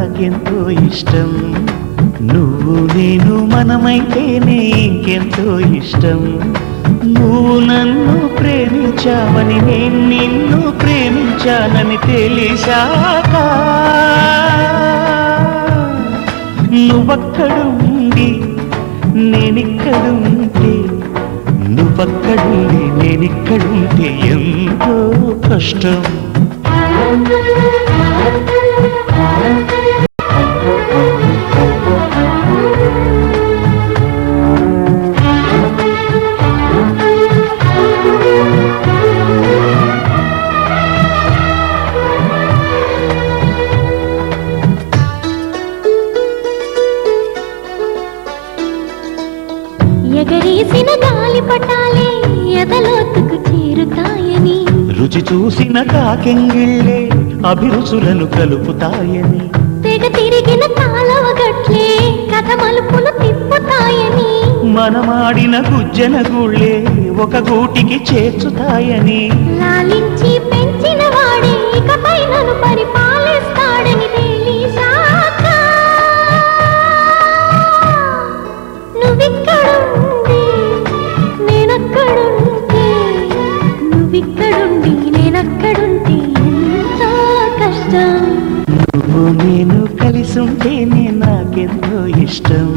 నాకెంతో ఇష్టం. నువ్వు నేను మనమైతేనే ఇంకెంతో ఇష్టం. నువ్వు నన్ను ప్రేమించావని నేను నిన్ను ప్రేమించానని తెలిసాక నువ్వక్కడుండి నేనిక్కడుంటే, నువ్వక్కడుండి నేనిక్కడుంటే ఎంతో కష్టం. ఎగరేసిన గాలి పటాలే ఎదలోతుకు చేరుతాయని, రుచి చూసిన కాకెంగిళ్ళే అభిరుచులను కలుపుతాయని, తెగ తిరిగిన కాలవ గట్లే కథ మలుపులు తిప్పుతాయని, మనమాడిన గుజ్జన గుళ్ళే ఒక గూటికి చేర్చుతాయని, లాలించి పెంచిన వాడే ఇకపై నన్ను పరిపాలిస్తాడని తెలిసాక నువ్విక్కడుండి నేనక్కడుంటే, నువ్విక్కడుండి నేనక్కడుంటే ఎంతో కష్టం. నువ్వు నేను కలిసుంటేనే నాకెంతో ఇష్టం.